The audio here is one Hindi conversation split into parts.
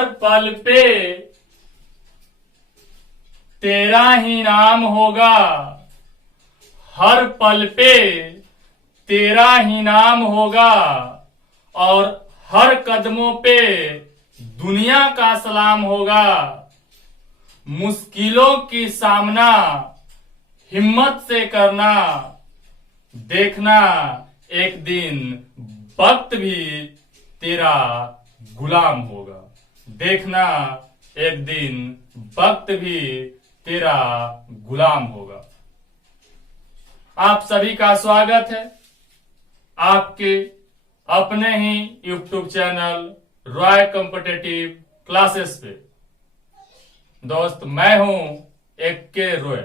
हर पल पे तेरा ही नाम होगा, हर पल पे तेरा ही नाम होगा और हर कदमों पे दुनिया का सलाम होगा। मुश्किलों की सामना हिम्मत से करना, देखना एक दिन वक्त भी तेरा गुलाम होगा। देखना एक दिन वक्त भी तेरा गुलाम होगा। आप सभी का स्वागत है आपके अपने ही YouTube channel Roy competitive classes पे। दोस्त मैं हूं AK रॉय।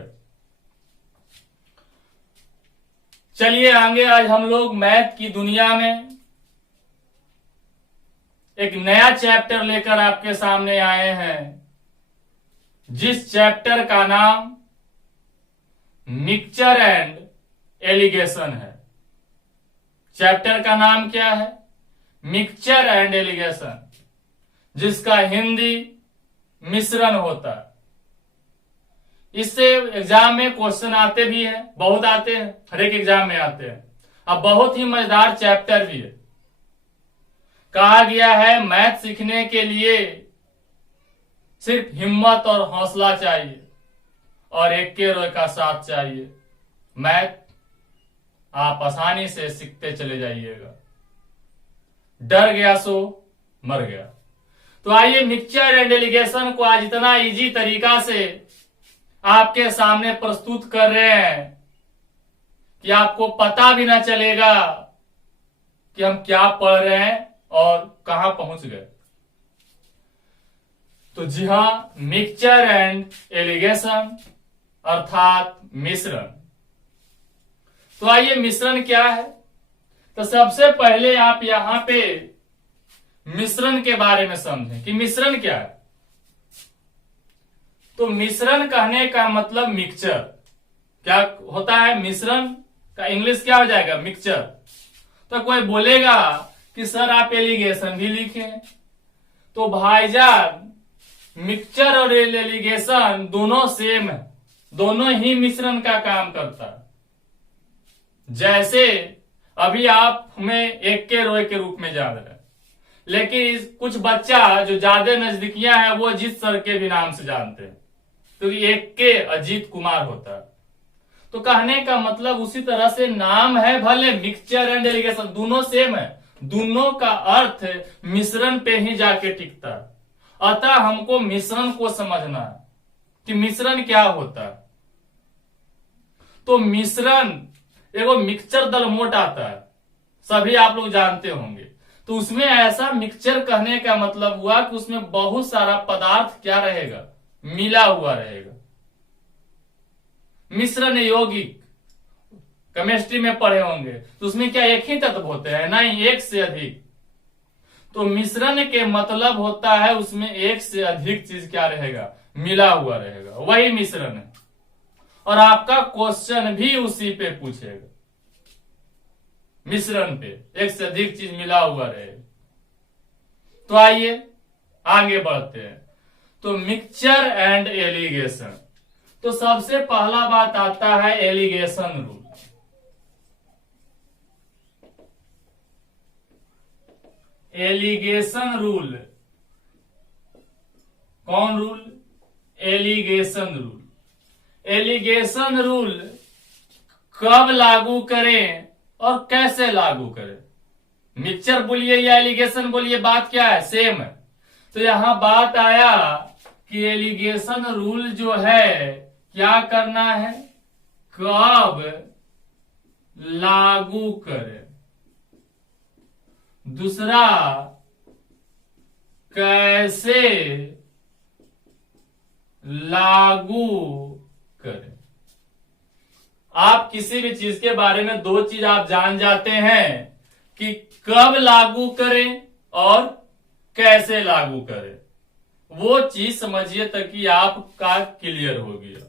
चलिए आगे, आज हम लोग मैथ की दुनिया में एक नया चैप्टर लेकर आपके सामने आए हैं, जिस चैप्टर का नाम मिक्सचर एंड एलिगेशन है। चैप्टर का नाम क्या है? मिक्सचर एंड एलिगेशन, जिसका हिंदी मिश्रण होता है। इससे एग्जाम में क्वेश्चन आते भी हैं, बहुत आते हैं, हर एक एग्जाम में आते हैं। अब बहुत ही मजेदार चैप्टर भी है। कहा गया है मैथ सीखने के लिए सिर्फ हिम्मत और हौसला चाहिए और AK रॉय का साथ चाहिए। मैथ आप आसानी से सीखते चले जाइएगा। डर गया सो मर गया। तो आइए मिक्सचर एंड एलिगेशन को आज इतना इजी तरीका से आपके सामने प्रस्तुत कर रहे हैं कि आपको पता भी ना चलेगा कि हम क्या पढ़ रहे हैं और कहां पहुंच गए। तो जी हां, मिक्सचर एंड एलिगेशन अर्थात मिश्रण। तो आइए, मिश्रण क्या है? तो सबसे पहले आप यहां पे मिश्रण के बारे में समझें कि मिश्रण क्या है। तो मिश्रण कहने का मतलब मिक्सचर क्या होता है। मिश्रण का इंग्लिश क्या हो जाएगा? मिक्सचर। तो कोई बोलेगा कि सर आप एलिगेशन भी लिखे, तो भाईजान मिक्सचर और एलिगेशन दोनों सेम है, दोनों ही मिश्रण का काम करता है। जैसे अभी आप हमें AK रॉय के रूप में जान रहे हैं, लेकिन कुछ बच्चा जो ज्यादा नजदीकियां है वो अजीत सर के भी नाम से जानते हैं, क्योंकि AK अजीत कुमार होता है। तो कहने का मतलब उसी तरह से नाम है, भले मिक्सचर एंड एलिगेशन दोनों सेम है, दोनों का अर्थ मिश्रण पे ही जाके टिकता है। अतः हमको मिश्रण को समझना है कि मिश्रण क्या होता है। तो मिश्रण एगो मिक्सचर दल मोट आता है, सभी आप लोग जानते होंगे। तो उसमें ऐसा मिक्सचर कहने का मतलब हुआ कि उसमें बहुत सारा पदार्थ क्या रहेगा? मिला हुआ रहेगा। मिश्रण यौगिक केमिस्ट्री में पढ़े होंगे, तो उसमें क्या एक ही तत्व होते हैं? नहीं, एक से अधिक। तो मिश्रण के मतलब होता है उसमें एक से अधिक चीज क्या रहेगा? मिला हुआ रहेगा, वही मिश्रण है। और आपका क्वेश्चन भी उसी पे पूछेगा, मिश्रण पे एक से अधिक चीज मिला हुआ रहेगा। तो आइए आगे बढ़ते हैं। तो मिक्सचर एंड एलिगेशन, तो सबसे पहला बात आता है एलिगेशन रूल। एलिगेशन रूल, कौन rule? Alligation rule. Alligation rule कब लागू करें और कैसे लागू करें? मिक्सचर बोलिए या एलिगेशन बोलिए, बात क्या है? सेम है। तो यहां बात आया कि एलिगेशन रूल जो है क्या करना है, कब लागू करें। दूसरा, कैसे लागू करें। आप किसी भी चीज के बारे में दो चीज आप जान जाते हैं कि कब लागू करें और कैसे लागू करें। वो चीज समझिए ताकि आपका क्लियर हो गया,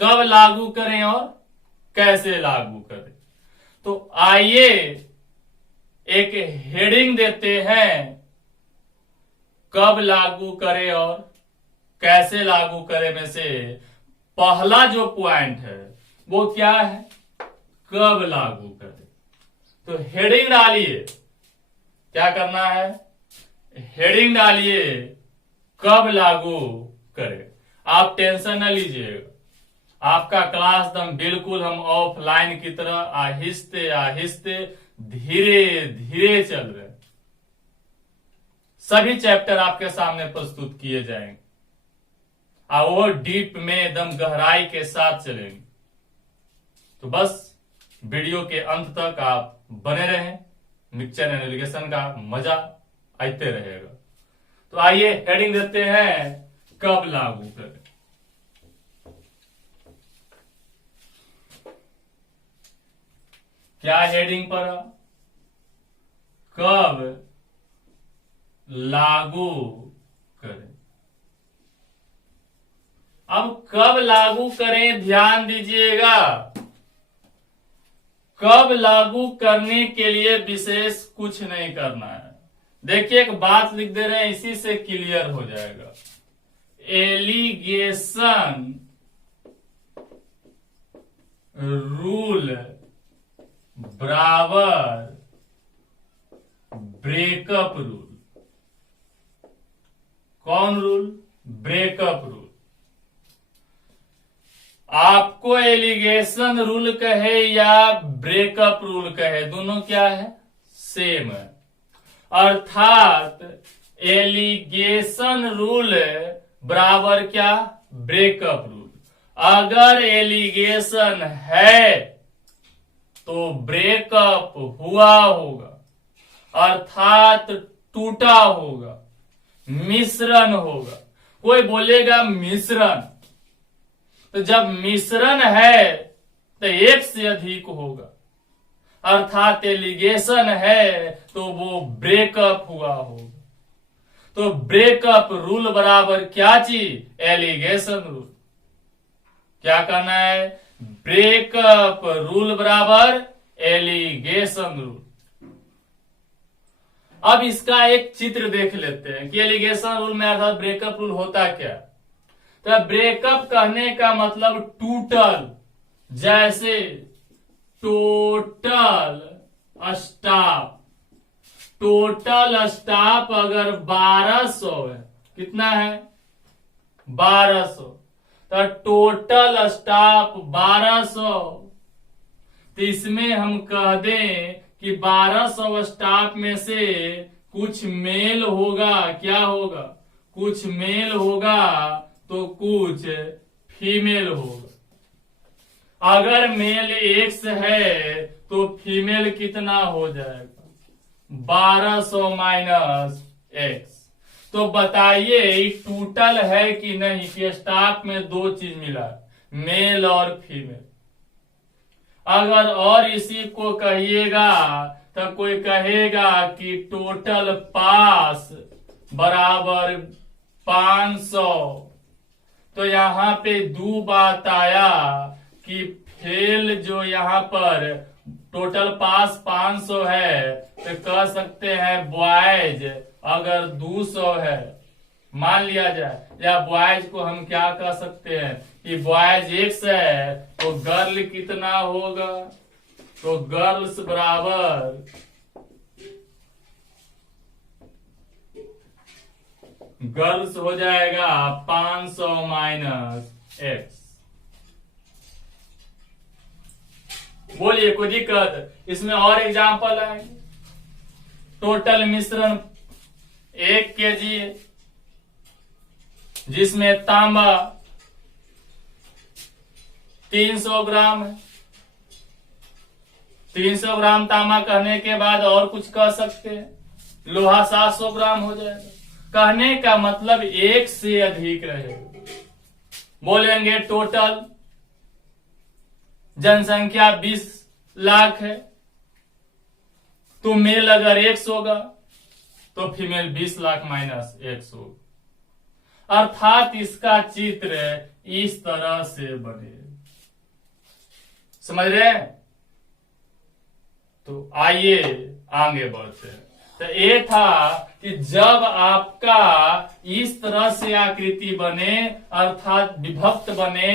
कब लागू करें और कैसे लागू करें। तो आइए एक हेडिंग देते हैं, कब लागू करे और कैसे लागू करे में से पहला जो पॉइंट है वो क्या है, कब लागू करे। तो हेडिंग डालिए, क्या करना है, हेडिंग डालिए कब लागू करे। आप टेंशन न लीजिएगा, आपका क्लास दम बिल्कुल हम ऑफलाइन की तरह आहिस्ते आहिस्ते धीरे धीरे चल रहे हैं। सभी चैप्टर आपके सामने प्रस्तुत किए जाएंगे और वो डीप में एकदम गहराई के साथ चलेंगे। तो बस वीडियो के अंत तक आप बने रहें, मिक्सचर एंड एलिगेशन का मजा आते रहेगा। तो आइए हेडिंग देते हैं, कब लागू करें। क्या हेडिंग पर, कब लागू करें। अब कब लागू करें, ध्यान दीजिएगा। कब लागू करने के लिए विशेष कुछ नहीं करना है। देखिए एक बात लिख दे रहे हैं, इसी से क्लियर हो जाएगा। एलिगेशन रूल बराबर ब्रेकअप रूल। कौन रूल, ब्रेकअप रूल। आपको एलिगेशन रूल कहे या ब्रेकअप रूल कहे, दोनों क्या है, सेम है। अर्थात एलिगेशन रूल बराबर क्या, ब्रेकअप रूल। अगर एलिगेशन है तो ब्रेकअप हुआ होगा, अर्थात टूटा होगा, मिश्रण होगा। कोई बोलेगा मिश्रण, तो जब मिश्रण है तो एक से अधिक होगा, अर्थात एलिगेशन है तो वो ब्रेकअप हुआ होगा। तो ब्रेकअप रूल बराबर क्या चीज, एलिगेशन रूल। क्या करना है, ब्रेकअप रूल बराबर एलिगेशन रूल। अब इसका एक चित्र देख लेते हैं कि एलिगेशन रूल में अर्थात ब्रेकअप रूल होता क्या। तो ब्रेकअप कहने का मतलब टोटल, जैसे टोटल स्टाफ। टोटल स्टाफ अगर 1200 है, कितना है, 1200, तो टोटल स्टाफ 1200। तो इसमें हम कह दें कि 1200 स्टाफ में से कुछ मेल होगा, क्या होगा, कुछ मेल होगा तो कुछ फीमेल होगा। अगर मेल एक्स है तो फीमेल कितना हो जाएगा, 1200 माइनस एक्स। तो बताइए टोटल है कि नहीं, कि स्टाफ में दो चीज मिला, मेल और फीमेल। अगर और इसी को कहिएगा तो कोई कहेगा कि टोटल पास बराबर 500। तो यहां पे दो बात आया कि फेल जो यहां पर टोटल पास 500 है तो कह सकते हैं बॉयज अगर 200 है, मान लिया जाए, या बॉयज को हम क्या कह सकते हैं कि बॉयज एक्स है तो गर्ल कितना होगा, तो गर्ल्स बराबर गर्ल्स हो जाएगा 500 माइनस एक्स। बोलिए कोई दिक्कत, इसमें और एग्जांपल है। टोटल मिश्रण 1 kg है, जिसमें तांबा 300 ग्राम है। 300 ग्राम तांबा कहने के बाद और कुछ कह सकते हैं, लोहा 700 ग्राम हो जाएगा। कहने का मतलब एक से अधिक रहेगा। बोलेंगे टोटल जनसंख्या 20 लाख है, तो मेल अगर 1 होगा तो फीमेल 20 लाख माइनस 1 होगा। अर्थात इसका चित्र इस तरह से बने, समझ रहे हैं। तो आइए आगे बढ़ते हैं। तो ये था कि जब आपका इस तरह से आकृति बने अर्थात विभक्त बने,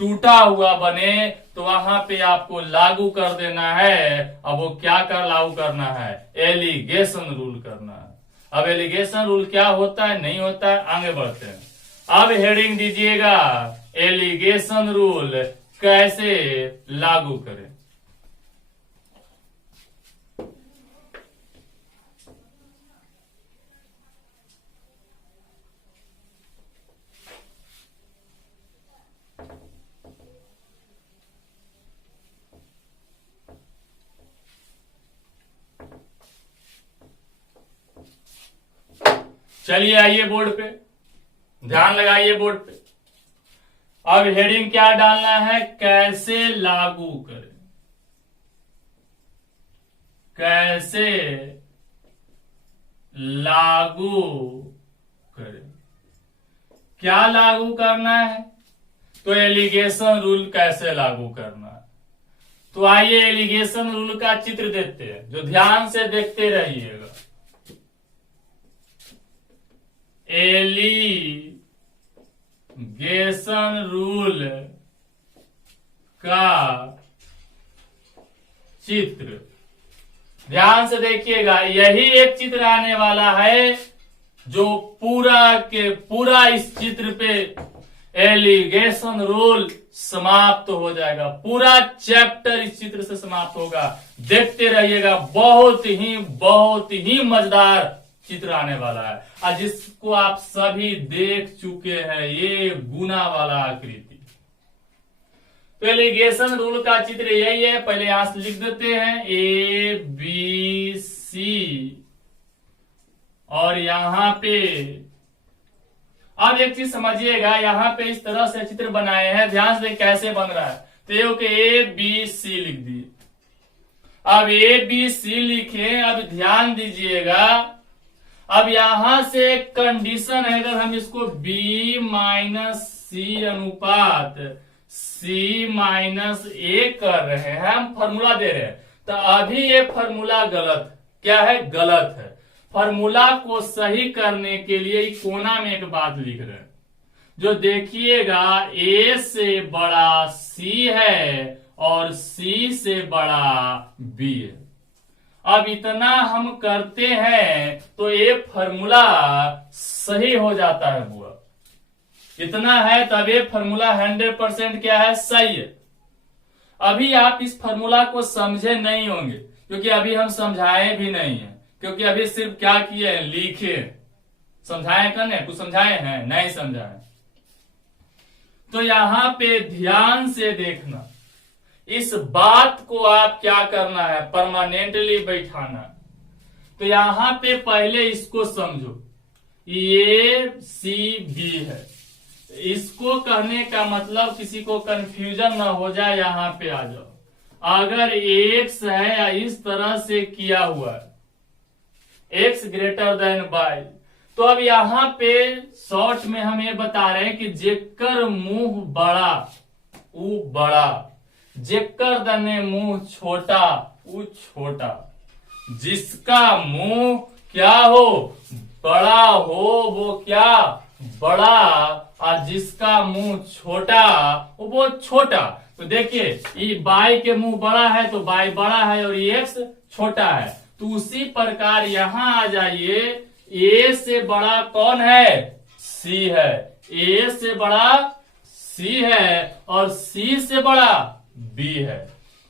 टूटा हुआ बने, तो वहां पे आपको लागू कर देना है। अब वो क्या कर लागू करना है? एलिगेशन रूल करना है। अब एलिगेशन रूल क्या होता है नहीं होता है, आगे बढ़ते हैं। अब हेडिंग दीजिएगा एलिगेशन रूल कैसे लागू करें। चलिए आइए बोर्ड पे, ध्यान लगाइए बोर्ड पे। अब हेडिंग क्या डालना है? कैसे लागू करें, कैसे लागू करें। क्या लागू करना है? तो एलिगेशन रूल कैसे लागू करना है। तो आइए एलिगेशन रूल का चित्र देखते हैं, जो ध्यान से देखते रहिएगा। एलिगेशन रूल का चित्र ध्यान से देखिएगा। यही एक चित्र आने वाला है जो पूरा के पूरा इस चित्र पे एलिगेशन रूल समाप्त हो जाएगा। पूरा चैप्टर इस चित्र से समाप्त होगा। देखते रहिएगा, बहुत ही मजेदार चित्र आने वाला है और जिसको आप सभी देख चुके हैं, ये गुना वाला आकृति। तो एलिगेशन रूल का चित्र यही है। पहले यहां से लिख देते हैं ए बी सी, और यहां पे अब एक चीज समझिएगा, यहां पे इस तरह से चित्र बनाए हैं, ध्यान से कैसे बन रहा है। तो ए बी सी लिख दिए। अब ए बी सी लिखे, अब ध्यान दीजिएगा। अब यहां से एक कंडीशन है, अगर हम इसको b माइनस सी अनुपात c माइनस ए कर रहे हैं, हम फॉर्मूला दे रहे हैं, तो अभी ये फॉर्मूला गलत क्या है? गलत है। फॉर्मूला को सही करने के लिए कोना में एक बात लिख रहे हैं, जो देखिएगा a से बड़ा c है और c से बड़ा b है। अब इतना हम करते हैं तो ये फॉर्मूला सही हो जाता है बुआ। इतना है तब ये फॉर्मूला 100% क्या है? सही है। अभी आप इस फॉर्मूला को समझे नहीं होंगे, क्योंकि अभी हम समझाए भी नहीं है, क्योंकि अभी सिर्फ क्या किए हैं? लिखे। समझाए कने? कुछ समझाए हैं? नहीं समझाए। तो यहां पे ध्यान से देखना, इस बात को आप क्या करना है? परमानेंटली बैठाना। तो यहां पे पहले इसको समझो, ए सी बी है। इसको कहने का मतलब किसी को कंफ्यूजन ना हो जाए, यहां पे आ जाओ। अगर एक्स है या इस तरह से किया हुआ है, एक्स ग्रेटर देन वाई, तो अब यहां पे शॉर्ट में हम ये बता रहे हैं कि जेकर मुंह बड़ा वो बड़ा, जेकर दने मुंह छोटा वो छोटा। जिसका मुंह क्या हो? बड़ा हो, वो क्या? बड़ा। और जिसका मुंह छोटा वो छोटा। तो देखिए ये बाई के मुंह बड़ा है तो बाई बड़ा है और ये एक्स छोटा है। तो उसी प्रकार यहां आ जाइए, ए से बड़ा कौन है? सी है। ए से बड़ा सी है और सी से बड़ा बी है।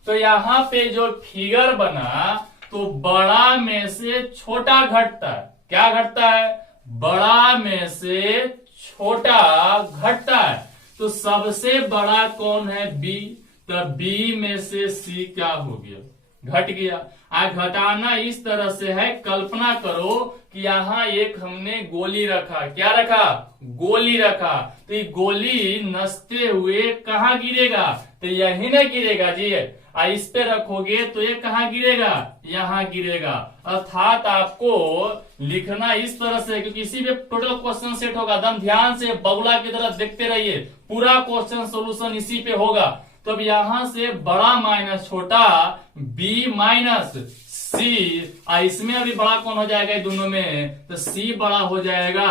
तो यहां पे जो फिगर बना, तो बड़ा में से छोटा घटता है। क्या घटता है? बड़ा में से छोटा घटता है। तो सबसे बड़ा कौन है? बी। तो बी में से सी क्या हो गया? घट गया। घटाना इस तरह से है, कल्पना करो कि यहाँ एक हमने गोली रखा। क्या रखा? गोली रखा। तो ये गोली नसते हुए कहाँ गिरेगा? तो यही नहीं गिरेगा जी। इस पे रखोगे तो ये कहाँ गिरेगा? यहाँ गिरेगा। अर्थात आपको लिखना इस तरह से, क्योंकि इसी पे टोटल क्वेश्चन सेट होगा। एकदम ध्यान से बगुला की तरह देखते रहिए, पूरा क्वेश्चन सोल्यूशन इसी पे होगा। तो अब यहां से बड़ा माइनस छोटा, बी माइनस सी, इसमें अभी बड़ा कौन हो जाएगा दोनों में, तो सी बड़ा हो जाएगा,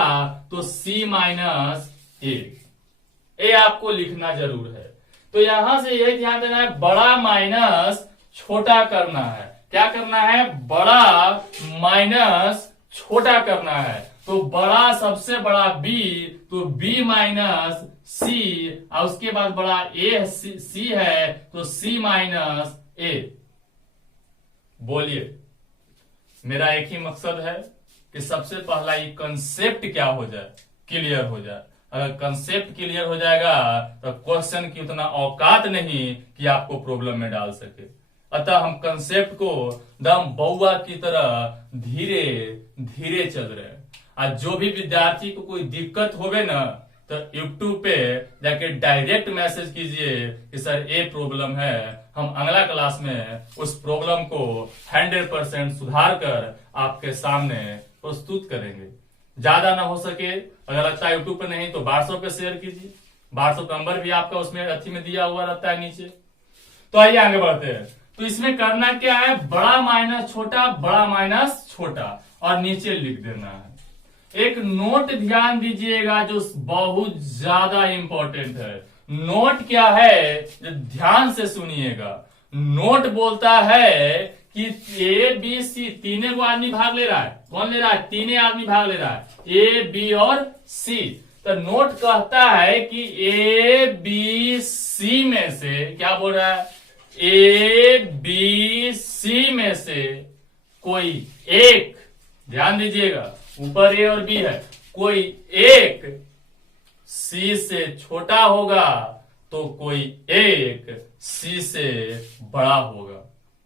तो सी माइनस ए आपको लिखना जरूर है। तो यहां से यही ध्यान देना है, बड़ा माइनस छोटा करना है। क्या करना है, बड़ा माइनस छोटा करना है। तो बड़ा सबसे बड़ा बी, तो बी माइनस सी, और उसके बाद बड़ा ए सी है, तो सी माइनस ए। बोलिए, मेरा एक ही मकसद है कि सबसे पहला ये कंसेप्ट क्या हो जाए, क्लियर हो जाए। अगर कंसेप्ट क्लियर हो जाएगा तो क्वेश्चन की उतना औकात नहीं कि आपको प्रॉब्लम में डाल सके। अतः हम कंसेप्ट को दम बउआ की तरह धीरे धीरे चल रहे हैं। आज जो भी विद्यार्थी को कोई दिक्कत होवे ना, तो यूट्यूब पे जाके डायरेक्ट मैसेज कीजिए कि सर ये प्रॉब्लम है, हम अगला क्लास में उस प्रॉब्लम को 100% सुधार कर आपके सामने प्रस्तुत करेंगे। ज्यादा ना हो सके, अगर लगता है यूट्यूब पे नहीं तो व्हाट्सएप पे शेयर कीजिए। व्हाट्सएप नंबर भी आपका उसमें अथी में दिया हुआ रहता है नीचे। तो आइए आगे बढ़ते हैं। तो इसमें करना क्या है, बड़ा माइनस छोटा, बड़ा माइनस छोटा, और नीचे लिख देना है। एक नोट ध्यान दीजिएगा जो बहुत ज्यादा इंपॉर्टेंट है। नोट क्या है, ध्यान से सुनिएगा। नोट बोलता है कि ए बी सी तीनों को आदमी भाग ले रहा है। कौन ले रहा है, तीनों आदमी भाग ले रहा है, ए बी और सी। तो नोट कहता है कि ए बी सी में से, क्या बोल रहा है, ए बी सी में से कोई एक, ध्यान दीजिएगा ऊपर ए और बी है, कोई एक सी से छोटा होगा तो कोई एक सी से बड़ा होगा।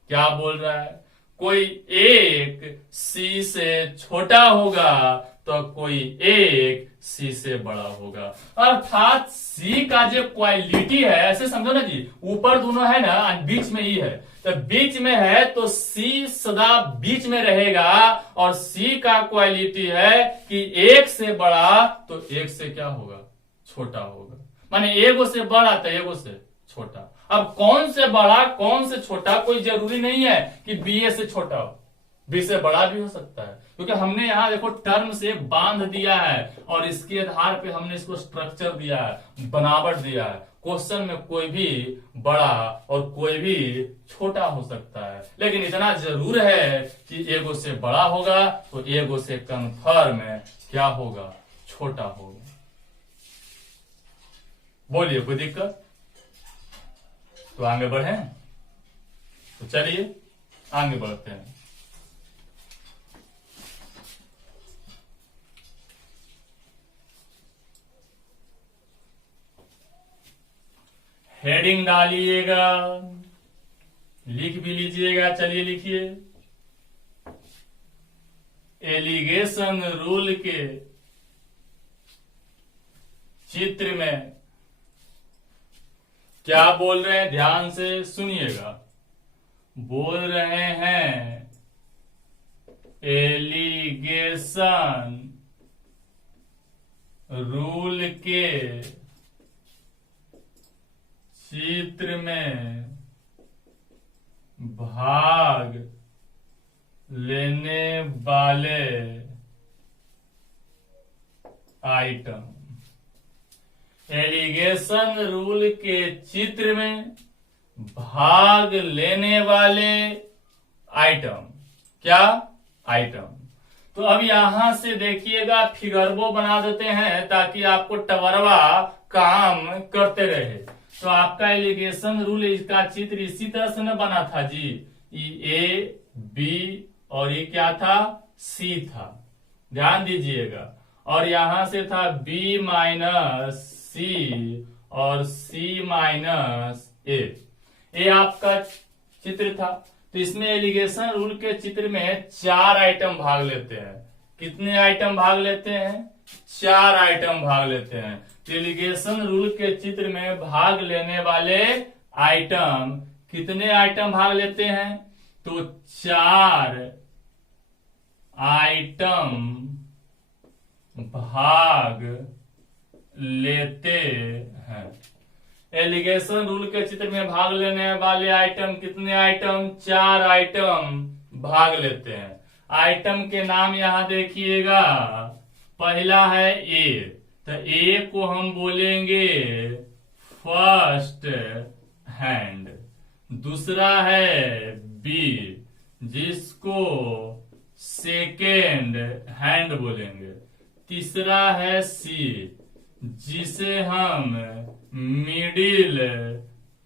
क्या बोल रहा है, कोई एक सी से छोटा होगा तो कोई एक सी से बड़ा होगा। अर्थात सी का जो क्वालिटी है, ऐसे समझो ना जी, ऊपर दोनों है ना, बीच में ई है, तो बीच में है तो सी सदा बीच में रहेगा। और सी का क्वालिटी है कि एक से बड़ा तो एक से क्या होगा, छोटा होगा। माने एगो से बड़ा तो एगो से छोटा। अब कौन से बड़ा कौन से छोटा, कोई जरूरी नहीं है कि बी ए से छोटा हो, बी से बड़ा भी हो सकता है। क्योंकि हमने यहाँ देखो टर्म से बांध दिया है और इसके आधार पे हमने इसको स्ट्रक्चर दिया है, बनावट दिया है। क्वेश्चन में कोई भी बड़ा और कोई भी छोटा हो सकता है, लेकिन इतना जरूर है कि एगो से बड़ा होगा तो एगो से कन्फर्म क्या होगा, छोटा होगा। बोलिए, कोई दिक्कत? तो आगे बढ़े, तो चलिए आगे बढ़ते हैं। हेडिंग डालिएगा, लिख भी लीजिएगा। चलिए लिखिए, एलिगेशन रूल के चित्र में क्या बोल रहे हैं, ध्यान से सुनिएगा। बोल रहे हैं एलिगेशन रूल के चित्र में भाग लेने वाले आइटम। एलिगेशन रूल के चित्र में भाग लेने वाले आइटम, क्या आइटम। तो अब यहां से देखिएगा, फिगरबो बना देते हैं ताकि आपको टवरवा काम करते रहे। तो आपका एलिगेशन रूल, इसका चित्र इसी तरह से न बना था जी, ए बी और ये क्या था, सी था। ध्यान दीजिएगा, और यहां से था बी माइनस सी और सी माइनस ए। ये आपका चित्र था। तो इसमें एलिगेशन रूल के चित्र में 4 आइटम भाग लेते हैं। कितने आइटम भाग लेते हैं, 4 आइटम भाग लेते हैं। एलिगेशन रूल के चित्र में भाग लेने वाले आइटम, कितने आइटम भाग लेते हैं, तो 4 आइटम भाग लेते हैं। एलिगेशन रूल के चित्र में भाग लेने वाले आइटम, कितने आइटम, 4 आइटम भाग लेते हैं। आइटम के नाम यहां देखिएगा, पहला है ए, तो ए को हम बोलेंगे फर्स्ट हैंड। दूसरा है बी, जिसको सेकेंड हैंड बोलेंगे। तीसरा है सी, जिसे हम मिडिल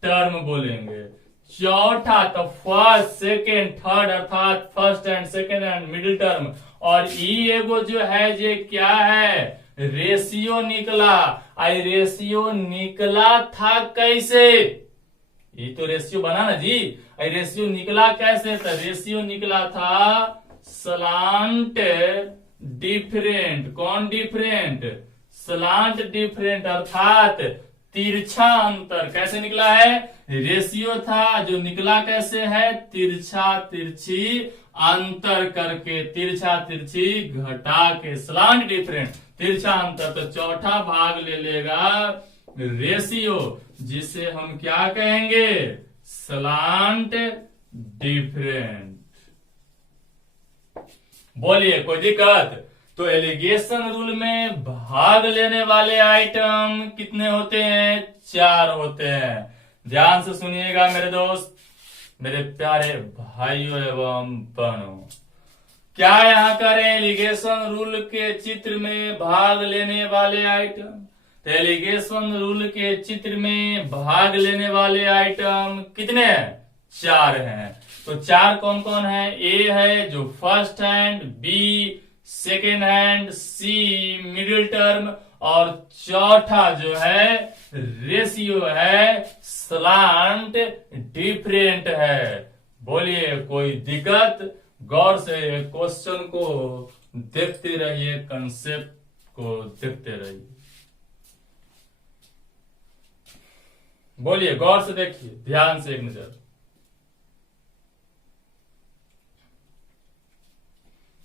टर्म बोलेंगे। चौथा तो फर्स्ट सेकेंड थर्ड, अर्थात first and second and middle term. और ई एगो जो है ये क्या है, रेशियो निकला। आई रेशियो निकला था कैसे, ये तो रेशियो बना ना जी। आई रेशियो निकला कैसे, तो रेशियो निकला था स्लांट डिफरेंट। कौन डिफरेंट, स्लांट डिफरेंट, अर्थात तिरछा अंतर। कैसे निकला है, रेशियो था जो निकला कैसे है, तिरछा तिरछी अंतर करके, तिरछा तिरछी घटा के, स्लांट डिफरेंट तिरछा अंतर। तो चौथा भाग ले लेगा रेशियो, जिसे हम क्या कहेंगे, स्लांट डिफरेंट। बोलिए कोई दिक्कत। तो एलिगेशन रूल में भाग लेने वाले आइटम कितने होते हैं, 4 होते हैं। ध्यान से सुनिएगा मेरे दोस्त, मेरे प्यारे भाइयों एवं बहनों। क्या यहाँ करें, एलिगेशन रूल के चित्र में भाग लेने वाले आइटम। तो एलिगेशन रूल के चित्र में भाग लेने वाले आइटम कितने हैं, 4 हैं। तो 4 कौन कौन है, ए है जो first hand, B second hand, C middle term, और चौथा जो है रेशियो है, स्लांट डिफरेंट है। बोलिए कोई दिक्कत। गौर से क्वेश्चन को देखते रहिए, कंसेप्ट को देखते रहिए। बोलिए गौर से देखिए, ध्यान से एक नजर।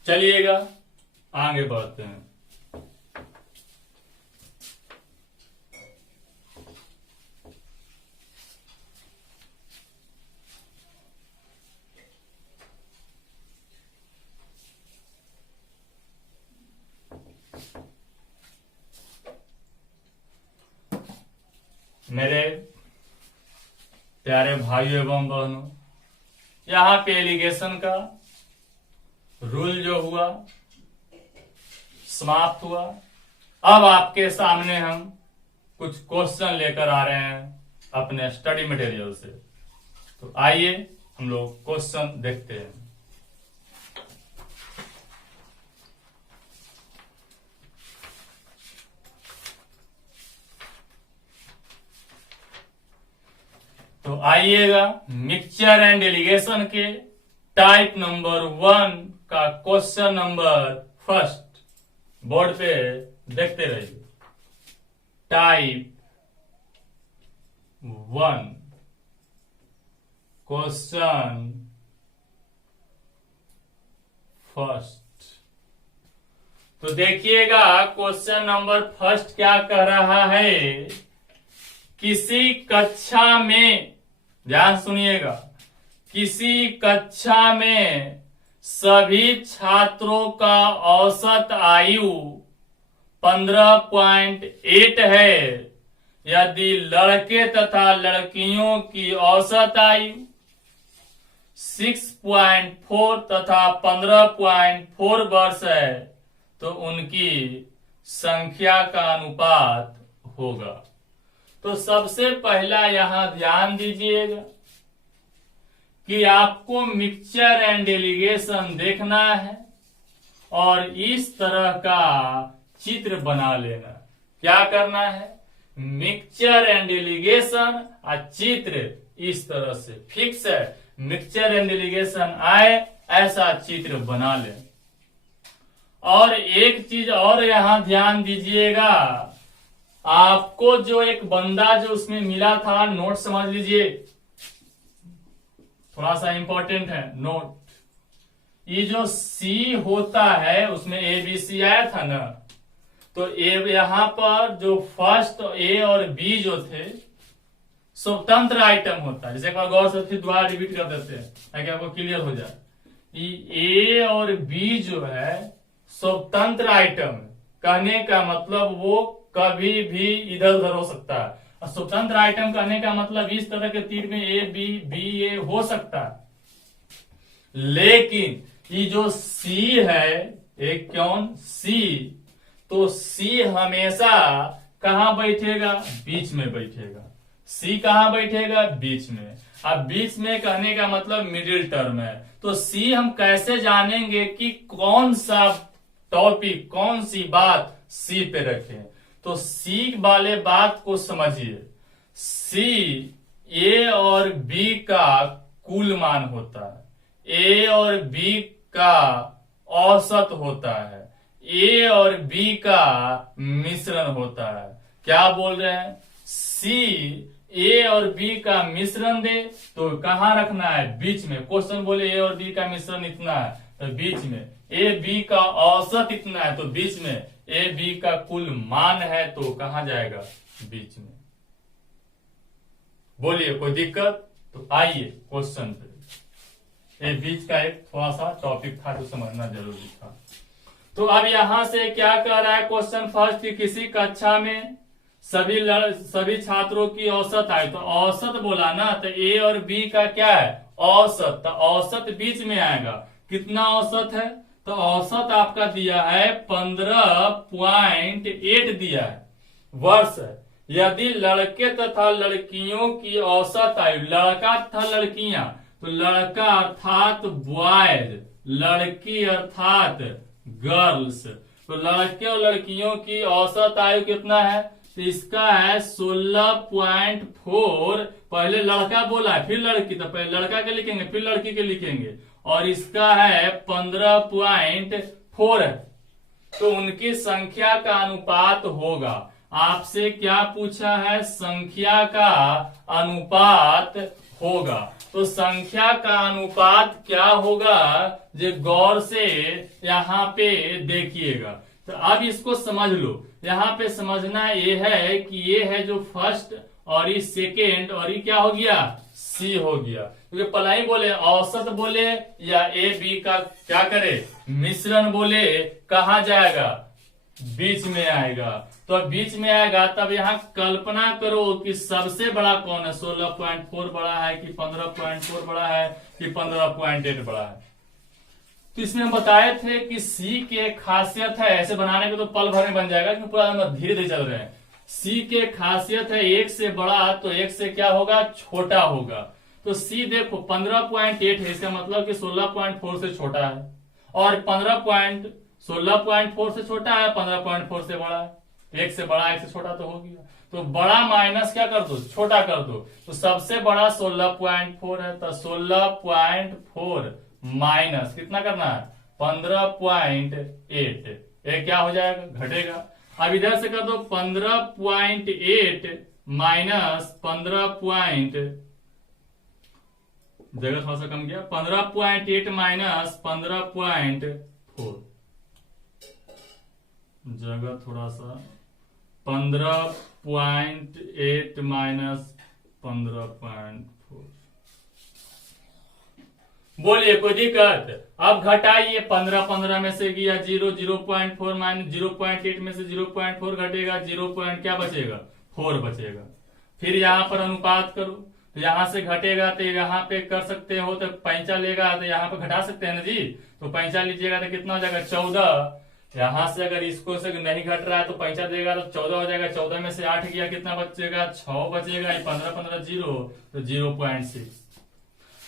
चलिएगा आगे बढ़ते हैं। मेरे प्यारे भाइयों एवं बहनों, यहां पे एलिगेशन का रूल जो हुआ समाप्त हुआ। अब आपके सामने हम कुछ क्वेश्चन लेकर आ रहे हैं अपने स्टडी मटेरियल से। तो आइए हम लोग क्वेश्चन देखते हैं। तो आइएगा मिक्सचर एंड एलिगेशन के टाइप नंबर 1 का क्वेश्चन नंबर फर्स्ट बोर्ड पे देखते रहिए। Type 1 question first. तो देखिएगा क्वेश्चन नंबर फर्स्ट क्या कह रहा है, किसी कक्षा में, ध्यान सुनिएगा, किसी कक्षा में सभी छात्रों का औसत आयु 15.8 है यदि लड़के तथा लड़कियों की औसत आयु 6.4 तथा 15.4 वर्ष है, तो उनकी संख्या का अनुपात होगा। तो सबसे पहला यहां ध्यान दीजिएगा कि आपको मिक्सचर एंड एलिगेशन देखना है और इस तरह का चित्र बना लेना। क्या करना है, मिक्सचर एंड एलिगेशन और चित्र इस तरह से फिक्स है। मिक्सचर एंड एलिगेशन आए ऐसा चित्र बना ले। और एक चीज और यहां ध्यान दीजिएगा, आपको जो एक बंदा जो उसमें मिला था, नोट समझ लीजिए, थोड़ा सा इंपॉर्टेंट है नोट। ये जो सी होता है उसमें ए बी सी आया था ना, तो ए यहां पर जो फर्स्ट ए और बी जो थे स्वतंत्र आइटम होता है। जैसे एक बार गौर से फिर दोबारा रिपीट कर देते हैं ताकि आपको क्लियर हो जाए। ए और बी जो है स्वतंत्र आइटम है। कहने का मतलब वो कभी भी इधर उधर हो सकता है। और स्वतंत्र आइटम कहने का मतलब इस तरह के तीर में ए बी बी ए हो सकता है। लेकिन ये जो सी है, एक कौन सी, तो सी हमेशा कहां बैठेगा? बीच में बैठेगा। सी कहां बैठेगा? बीच में। अब बीच में कहने का मतलब मिडिल टर्म है। तो सी हम कैसे जानेंगे कि कौन सा टॉपिक, कौन सी बात सी पे रखें? तो सी वाले बात को समझिए। सी ए और बी का कुल मान होता है, ए और बी का औसत होता है, ए और बी का मिश्रण होता है। क्या बोल रहे हैं? सी ए और बी का मिश्रण दे तो कहां रखना है? बीच में। क्वेश्चन बोले ए और बी का मिश्रण इतना है तो बीच में, ए बी का औसत इतना है तो बीच में, ए बी का कुल मान है तो कहां जाएगा? बीच में। बोलिए कोई दिक्कत? तो आइए क्वेश्चन पे। ये बीच का एक थोड़ा सा टॉपिक था जो समझना जरूरी था। तो अब यहां से क्या कह रहा है क्वेश्चन फर्स्ट कि किसी कक्षा में सभी छात्रों की औसत आए, तो औसत बोला ना, तो ए और बी का क्या है? औसत। तो औसत बीच में आएगा। कितना औसत है? तो औसत आपका दिया है 15.8 दिया है, वर्ष है। यदि लड़के तथा लड़कियों की औसत आयु, लड़का तथा लड़कियां, तो लड़का अर्थात बॉयज, लड़की अर्थात गर्ल्स, तो लड़के और लड़कियों की औसत आयु कितना है? तो इसका है 16.4। पहले लड़का बोला है फिर लड़की, तो पहले लड़का के लिखेंगे फिर लड़की के लिखेंगे, और इसका है 15.4 है। तो उनकी संख्या का अनुपात होगा। आपसे क्या पूछा है? संख्या का अनुपात होगा। तो संख्या का अनुपात क्या होगा? जो गौर से यहाँ पे देखिएगा। तो अब इसको समझ लो। यहाँ पे समझना ये है कि ये है जो फर्स्ट, और ये सेकेंड, और ये क्या हो गया? सी हो गया। क्योंकि पलाई बोले औसत बोले या ए बी का क्या करे? मिश्रण बोले, कहा जाएगा? बीच में आएगा। तो अब बीच में आएगा तब यहाँ कल्पना करो कि सबसे बड़ा कौन है? 16.4 बड़ा है कि 15.4 बड़ा है कि 15.8 बड़ा है? तो इसमें हम बताए थे कि सी की एक खासियत है, ऐसे बनाने के तो पल भर में बन जाएगा क्योंकि पूरा धीरे धीरे चल रहे हैं। सी की एक खासियत है, एक से बड़ा तो एक से क्या होगा? छोटा होगा। तो सी देखो 15.8 है, इसका मतलब कि 16.4 से छोटा है, और 16.4 से छोटा है, 15.4 से बड़ा है। एक से बड़ा एक से छोटा तो हो गया। तो बड़ा माइनस क्या कर दो? छोटा कर दो। तो सबसे बड़ा 16.4 है, तो 16.4 माइनस कितना करना है? 15.8। ये क्या हो जाएगा? घटेगा। अब इधर से कर दो 15.8 माइनस 15. जगह थोड़ा सा कम गया। 15.8 माइनस 15.4, जगह थोड़ा सा 15.8 माइनस 15.4। बोलिए कोई दिक्कत? अब घटाइए। 15 में से गया 0.4 माइनस 0.8 में से 0.4 घटेगा, 0. क्या बचेगा? 4 बचेगा। फिर यहाँ पर अनुपात करो, तो यहाँ से घटेगा तो यहाँ पे कर सकते हो, तो 5 लेगा तो यहाँ पे घटा सकते हैं ना जी। तो 5 लीजिएगा तो कितना हो जाएगा? 14। यहाँ से अगर इसको से नहीं घट रहा है तो 5 देगा तो 14 हो जाएगा। 14 में से 8 गया, कितना बचेगा? 6 बचेगा। 15 0 तो 0.6।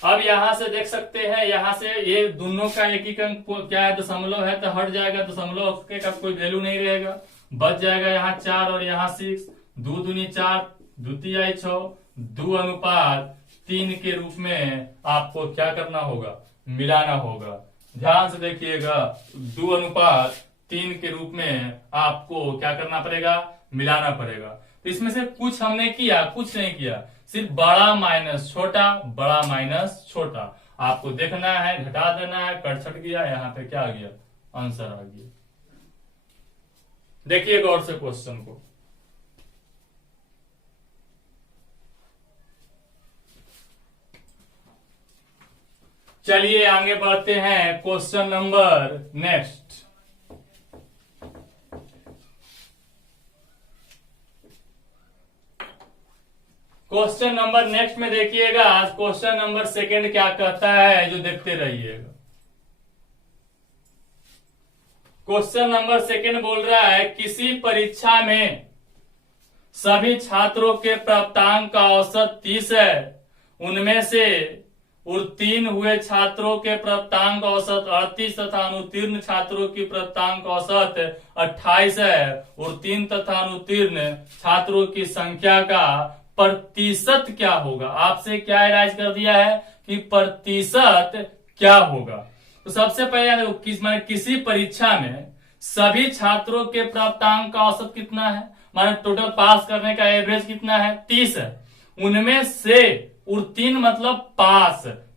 अब यहाँ से देख सकते हैं, यहाँ से ये दोनों का एक ही अंक क्या है? दशमलव है, तो हट जाएगा। दशमलव के का कोई वैल्यू नहीं रहेगा, बच जाएगा यहाँ 4 और यहाँ 6। 2 दूनी 4, 2 तिहाई 6, 2 अनुपात 3 के रूप में आपको क्या करना होगा? मिलाना होगा। ध्यान से देखिएगा, 2 अनुपात 3 के रूप में आपको क्या करना पड़ेगा? मिलाना पड़ेगा। तो इसमें से कुछ हमने किया, कुछ नहीं किया, सिर्फ बड़ा माइनस छोटा, बड़ा माइनस छोटा आपको देखना है, घटा देना है। कटछट गया, यहाँ पे क्या आ गया? आंसर आ गया। देखिए गौर से क्वेश्चन को। चलिए आगे बढ़ते हैं question number next. Question number next में देखिएगा, क्वेश्चन नंबर सेकंड क्या कहता है जो देखते रहिएगा। क्वेश्चन नंबर सेकंड बोल रहा है किसी परीक्षा में सभी छात्रों के प्राप्तांक का औसत 30 है, उनमें से उत्तीर्ण हुए छात्रों के प्राप्तांक औसत 38 तथा अनुत्तीर्ण छात्रों की प्राप्तांक औसत 28 है। उत्तीर्ण तथा अनुत्तीर्ण छात्रों की संख्या का प्रतिशत क्या होगा? आपसे क्या राइज कर दिया है कि प्रतिशत क्या होगा। तो सबसे पहले किसी परीक्षा में सभी छात्रों के प्राप्तांक का औसत कितना है, माने टोटल पास करने का एवरेज कितना है, 30 है। उनमें से उत्तीर्ण मतलब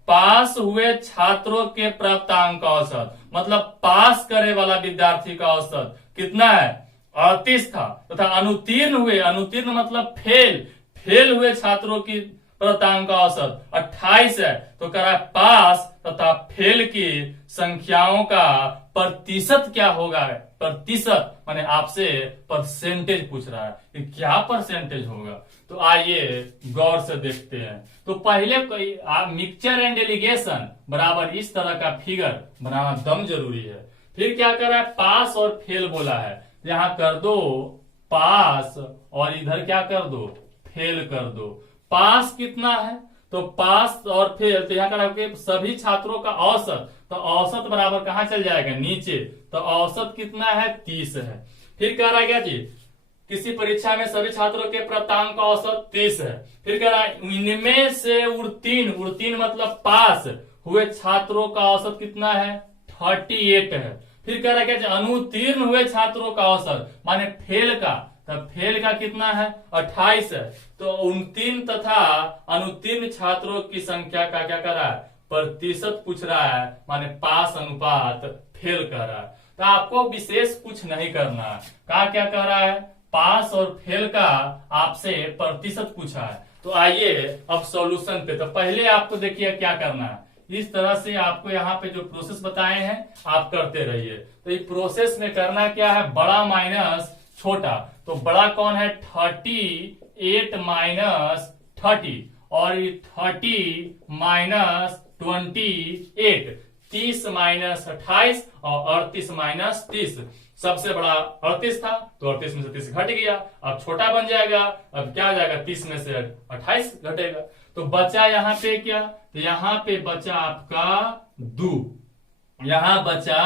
पास हुए छात्रों के प्राप्तांक का औसत मतलब पास करे वाला विद्यार्थी का औसत कितना है, 38 था। तथा अनुत्तीर्ण मतलब फेल हुए छात्रों की प्राप्तांक का औसत 28 है। तो कह रहा है पास तथा फेल की संख्याओं का प्रतिशत क्या होगा। प्रतिशत माने आपसे परसेंटेज पूछ रहा है कि क्या परसेंटेज होगा। तो आइए गौर से देखते हैं। तो पहले कोई मिक्सचर एंड एलिगेशन बराबर इस तरह का फिगर बनाना दम जरूरी है। फिर क्या कर रहा है, पास और फेल बोला है, यहां कर दो पास और इधर क्या कर दो, फेल कर दो। पास कितना है, तो पास और फेल, तो यहाँ का सभी छात्रों का औसत, तो औसत बराबर कहां चल जाएगा, नीचे। तो औसत कितना है, 30 है। फिर कह रहा है क्या जी, किसी परीक्षा में सभी छात्रों के प्राप्तांक का औसत 30 है। फिर कह रहा है इनमें से उत्तीर्ण मतलब पास हुए छात्रों का औसत कितना है, 38 है। फिर कह रहा है क्या, अनुत्तीर्ण हुए छात्रों का औसत माने फेल का, तब फेल का कितना है, 28 है। तो उत्तीर्ण तथा अनुत्तीर्ण छात्रों की संख्या का क्या कर रहा है, प्रतिशत पूछ रहा है, माने पास अनुपात फेल कर रहा है। तो आपको विशेष कुछ नहीं करना है। कहा क्या कह रहा है, पास और फेल का आपसे प्रतिशत पूछा है। तो आइए अब सॉल्यूशन पे। तो पहले आपको देखिए क्या करना है, इस तरह से आपको यहाँ पे जो प्रोसेस बताए हैं आप करते रहिए। तो इस प्रोसेस में करना क्या है, बड़ा माइनस छोटा। तो बड़ा कौन है, 38 माइनस 30 और 30 माइनस 28, 30 माइनस 28 और 38 माइनस 30। सबसे बड़ा 38 था तो 38 में से 30 घट गया, अब छोटा बन जाएगा। अब क्या हो जाएगा, 30 में से 28 घटेगा। तो बचा यहाँ पे क्या, तो यहाँ पे बचा आपका 2, यहाँ बचा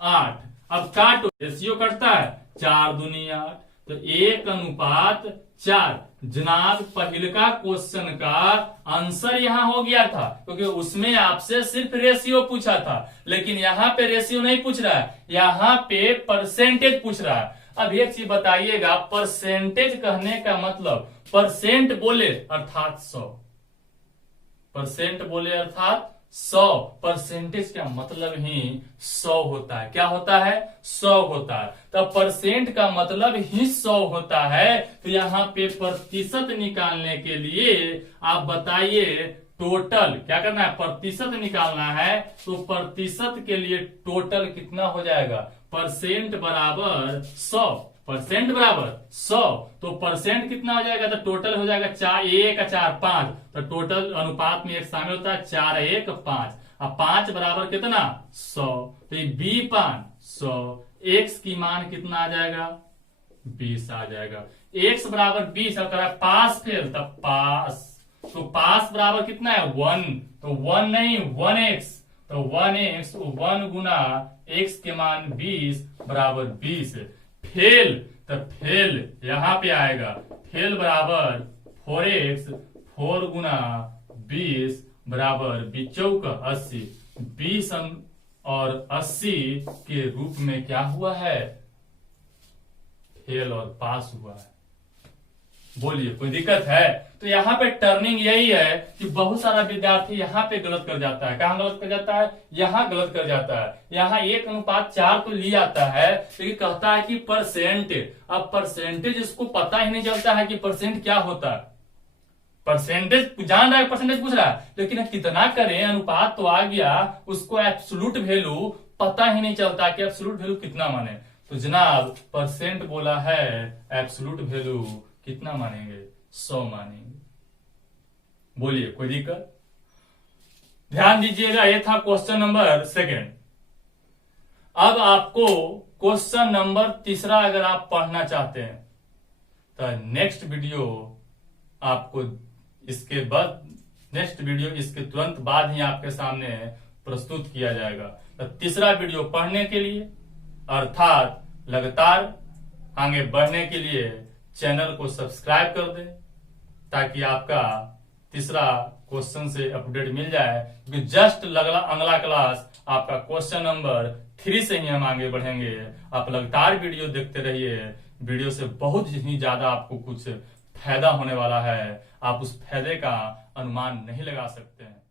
8। अब काटो, रेशियो कटता है, 4 दूनी 8, तो 1:4। जनाब पहले का क्वेश्चन का आंसर यहाँ हो गया था, क्योंकि उसमें आपसे सिर्फ रेशियो पूछा था, लेकिन यहाँ पे रेशियो नहीं पूछ रहा है, यहाँ पे परसेंटेज पूछ रहा है। अब एक चीज बताइएगा, परसेंटेज कहने का मतलब परसेंट बोले अर्थात 100, परसेंट बोले अर्थात 100। परसेंटेज का मतलब ही 100 होता है। क्या होता है, 100 होता है। तब परसेंट का मतलब ही 100 होता है। तो यहाँ पे प्रतिशत निकालने के लिए आप बताइए टोटल क्या करना है, प्रतिशत निकालना है। तो प्रतिशत के लिए टोटल कितना हो जाएगा, परसेंट बराबर 100, परसेंट बराबर 100। तो परसेंट कितना हो जाएगा, तो टोटल हो जाएगा 1 4 5। तो टोटल अनुपात में एक शामिल होता है, 4 1 5। अब 5 बराबर कितना, 100। तो ये B5 100, x की मान कितना आ जाएगा, 20 आ जाएगा। x बराबर 20। अब करा पास फेल, तब पास, तो पास बराबर कितना है, 1। तो 1 नहीं 1x, तो 1x 1 गुना x के मान 20 बराबर 20। फेल, तब फेल यहां पे आएगा, फेल बराबर 4x, 4 गुना 20 बराबर 80। 20 और 80 के रूप में क्या हुआ है, फेल और पास हुआ है। बोलिए कोई दिक्कत है। तो यहाँ पे टर्निंग यही है कि बहुत सारा विद्यार्थी यहाँ पे गलत कर जाता है। कहाँ गलत कर जाता है, यहाँ गलत कर जाता है। यहाँ 1:4 तो लिया आता है, लेकिन कहता है कि परसेंट। अब परसेंटेज इसको पता ही नहीं चलता है कि परसेंट क्या होता है। परसेंटेज जान रहा है, परसेंटेज पूछ रहा है, लेकिन कितना करें, अनुपात तो आ गया, उसको एब्सोल्यूट वैल्यू पता ही नहीं चलता कि एब्सोल्यूट वैल्यू कितना माने। तो जनाब परसेंट बोला है, एब्सोल्यूट वैल्यू कितना मानेंगे? 100 मानेंगे। बोलिए कोई दिक्कत? ध्यान दीजिएगा, ये था क्वेश्चन नंबर 2। अब आपको क्वेश्चन नंबर 3 अगर आप पढ़ना चाहते हैं तो नेक्स्ट वीडियो आपको इसके बाद, नेक्स्ट वीडियो इसके तुरंत बाद ही आपके सामने प्रस्तुत किया जाएगा। तो 3 वीडियो पढ़ने के लिए अर्थात लगातार आगे बढ़ने के लिए चैनल को सब्सक्राइब कर दें, ताकि आपका 3 क्वेश्चन से अपडेट मिल जाए। क्योंकि जस्ट अगला क्लास आपका क्वेश्चन नंबर 3 से ही हम आगे बढ़ेंगे। आप लगातार वीडियो देखते रहिए, वीडियो से बहुत ही ज्यादा आपको कुछ फायदा होने वाला है, आप उस फायदे का अनुमान नहीं लगा सकते हैं।